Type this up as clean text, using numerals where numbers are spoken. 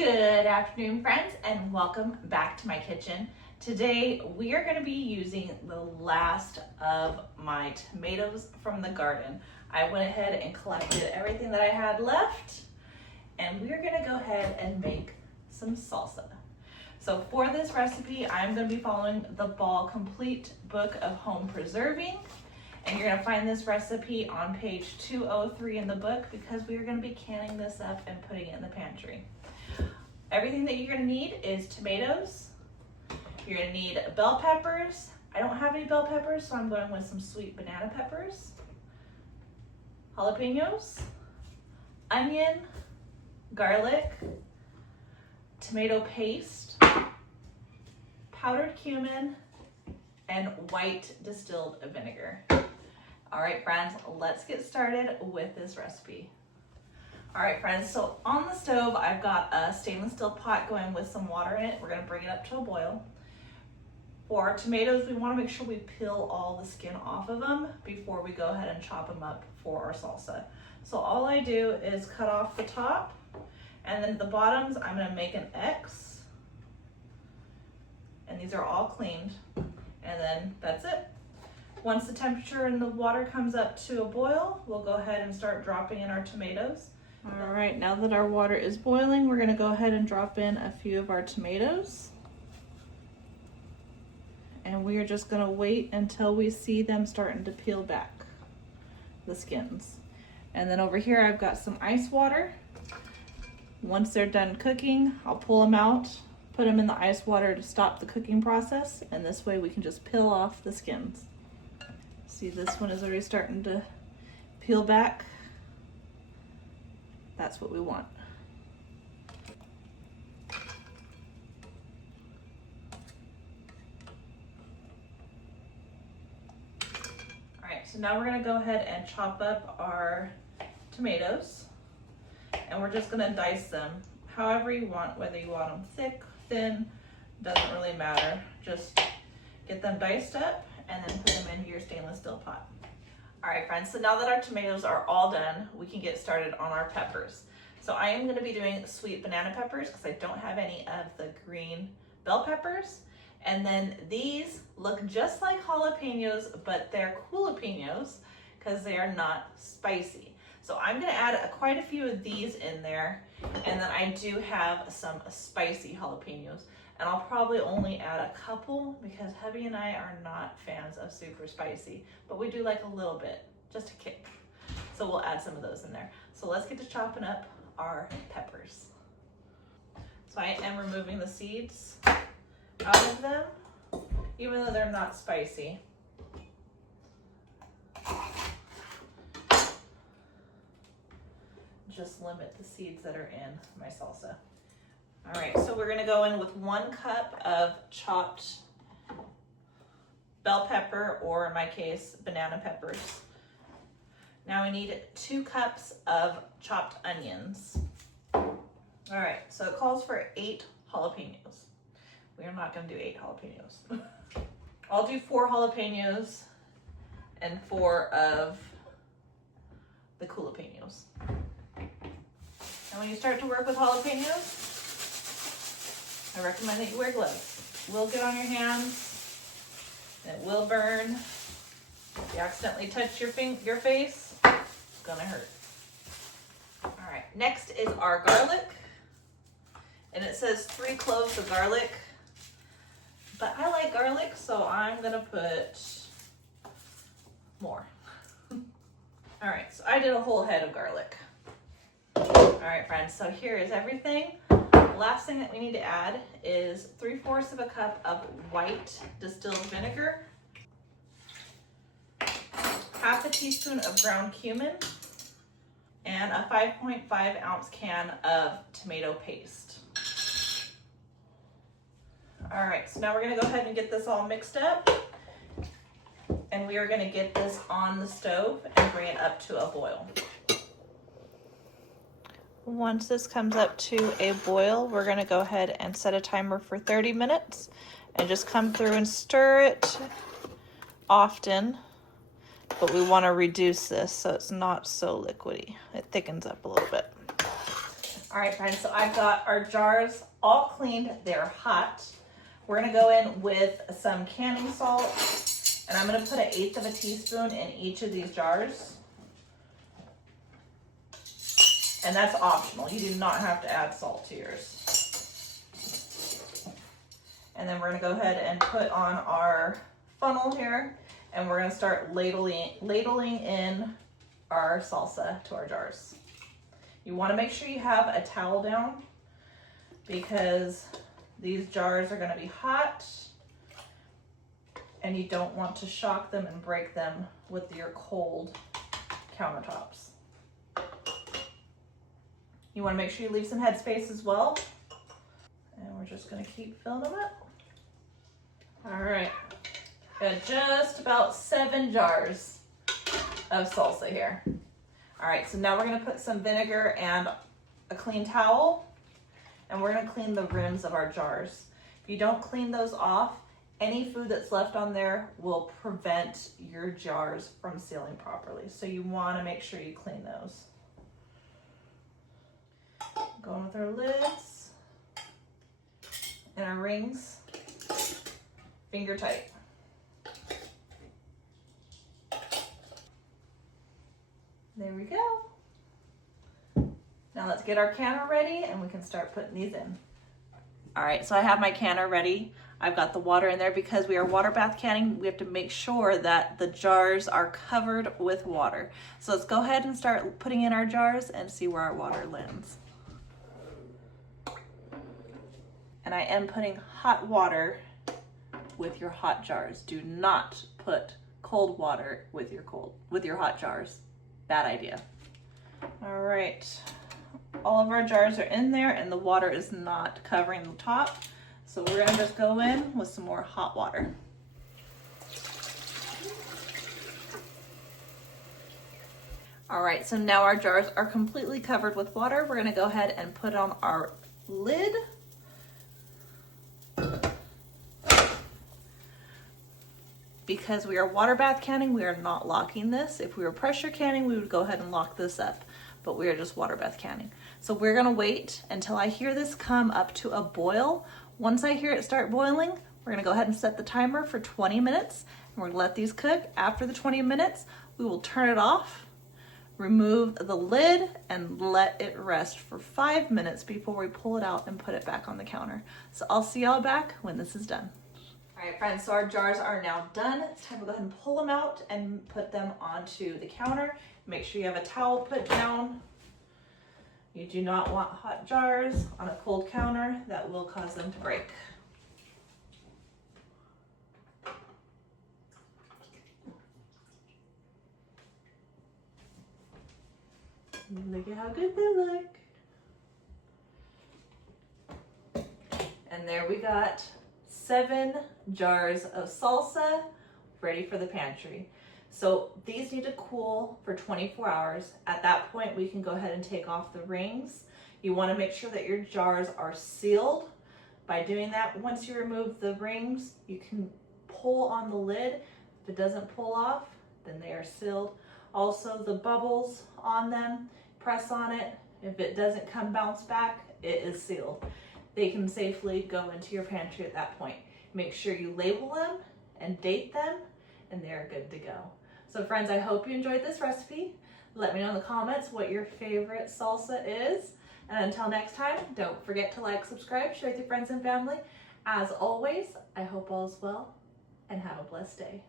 Good afternoon, friends, and welcome back to my kitchen. Today we are going to be using the last of my tomatoes from the garden. I went ahead and collected everything that I had left, and we are going to go ahead and make some salsa. So for this recipe, I'm going to be following the Ball Complete Book of Home Preserving, and you're going to find this recipe on page 203 in the book because we are going to be canning this up and putting it in the pantry. Everything that you're gonna need is tomatoes. You're gonna need bell peppers. I don't have any bell peppers, so I'm going with some sweet banana peppers, jalapenos, onion, garlic, tomato paste, powdered cumin, and white distilled vinegar. All right, friends, let's get started with this recipe. All right, friends, so on the stove, I've got a stainless steel pot going with some water in it. We're gonna bring it up to a boil. For our tomatoes, we wanna make sure we peel all the skin off of them before we go ahead and chop them up for our salsa. So all I do is cut off the top, and then the bottoms, I'm gonna make an X. And these are all cleaned, and then that's it. Once the temperature in the water comes up to a boil, we'll go ahead and start dropping in our tomatoes. All right, now that our water is boiling, we're gonna go ahead and drop in a few of our tomatoes. And we are just gonna wait until we see them starting to peel back, the skins. And then over here, I've got some ice water. Once they're done cooking, I'll pull them out, put them in the ice water to stop the cooking process. And this way we can just peel off the skins. See, this one is already starting to peel back. That's what we want. All right, so now we're gonna go ahead and chop up our tomatoes, and we're just gonna dice them however you want, whether you want them thick, thin, doesn't really matter. Just get them diced up and then put them into your stainless steel pot. All right, friends, so now that our tomatoes are all done, we can get started on our peppers. So I am gonna be doing sweet banana peppers because I don't have any of the green bell peppers. And then these look just like jalapenos, but they're jalapenos because they are not spicy. So I'm gonna add quite a few of these in there. And then I do have some spicy jalapenos. And I'll probably only add a couple because Hubby and I are not fans of super spicy, but we do like a little bit, just a kick. So we'll add some of those in there. So let's get to chopping up our peppers. So I am removing the seeds out of them, even though they're not spicy. Just limit the seeds that are in my salsa. All right, so we're gonna go in with 1 cup of chopped bell pepper, or in my case, banana peppers. Now we need 2 cups of chopped onions. All right, so it calls for 8 jalapenos. We are not gonna do 8 jalapenos. I'll do 4 jalapenos and 4 of the jalapenos. And when you start to work with jalapenos, I recommend that you wear gloves. It will get on your hands, and it will burn. If you accidentally touch your face, it's gonna hurt. All right, next is our garlic. And it says 3 cloves of garlic, but I like garlic, so I'm gonna put more. All right, so I did a whole head of garlic. All right, friends, so here is everything. Last thing that we need to add is 3/4 of a cup of white distilled vinegar, half a teaspoon of ground cumin, and a 5.5 ounce can of tomato paste. All right, so now we're gonna go ahead and get this all mixed up, and we are gonna get this on the stove and bring it up to a boil. Once this comes up to a boil, we're gonna go ahead and set a timer for 30 minutes and just come through and stir it often, but we wanna reduce this so it's not so liquidy. It thickens up a little bit. All right, friends, so I've got our jars all cleaned. They're hot. We're gonna go in with some canning salt, and I'm gonna put 1/8 of a teaspoon in each of these jars. And that's optional. You do not have to add salt to yours. And then we're gonna go ahead and put on our funnel here, and we're gonna start ladling in our salsa to our jars. You wanna make sure you have a towel down because these jars are gonna be hot and you don't want to shock them and break them with your cold countertops. You wanna make sure you leave some headspace as well. And we're just gonna keep filling them up. All right, got just about 7 jars of salsa here. All right, so now we're gonna put some vinegar and a clean towel, and we're gonna clean the rims of our jars. If you don't clean those off, any food that's left on there will prevent your jars from sealing properly. So you wanna make sure you clean those. Going with our lids and our rings, finger tight. There we go. Now let's get our canner ready and we can start putting these in. All right, so I have my canner ready. I've got the water in there because we are water bath canning. We have to make sure that the jars are covered with water. So let's go ahead and start putting in our jars and see where our water lands. And I am putting hot water with your hot jars. Do not put cold water with your hot jars. Bad idea. All right, all of our jars are in there and the water is not covering the top. So we're gonna just go in with some more hot water. All right, so now our jars are completely covered with water. We're gonna go ahead and put on our lid. Because we are water bath canning, we are not locking this. If we were pressure canning, we would go ahead and lock this up, but we are just water bath canning. So we're gonna wait until I hear this come up to a boil. Once I hear it start boiling, we're gonna go ahead and set the timer for 20 minutes, and we're gonna let these cook. After the 20 minutes, we will turn it off, remove the lid, and let it rest for 5 minutes before we pull it out and put it back on the counter. So I'll see y'all back when this is done. All right, friends, so our jars are now done. It's time to go ahead and pull them out and put them onto the counter. Make sure you have a towel put down. You do not want hot jars on a cold counter. That will cause them to break. Look at how good they look. And there we got 7 jars of salsa ready for the pantry. So these need to cool for 24 hours. At that point, we can go ahead and take off the rings. You want to make sure that your jars are sealed. By doing that, once you remove the rings, you can pull on the lid. If it doesn't pull off, then they are sealed. Also, the bubbles on them, press on it. If it doesn't come bounce back, it is sealed. They can safely go into your pantry at that point. Make sure you label them and date them, and they're good to go. So friends, I hope you enjoyed this recipe. Let me know in the comments what your favorite salsa is. And until next time, don't forget to like, subscribe, share with your friends and family. As always, I hope all is well and have a blessed day.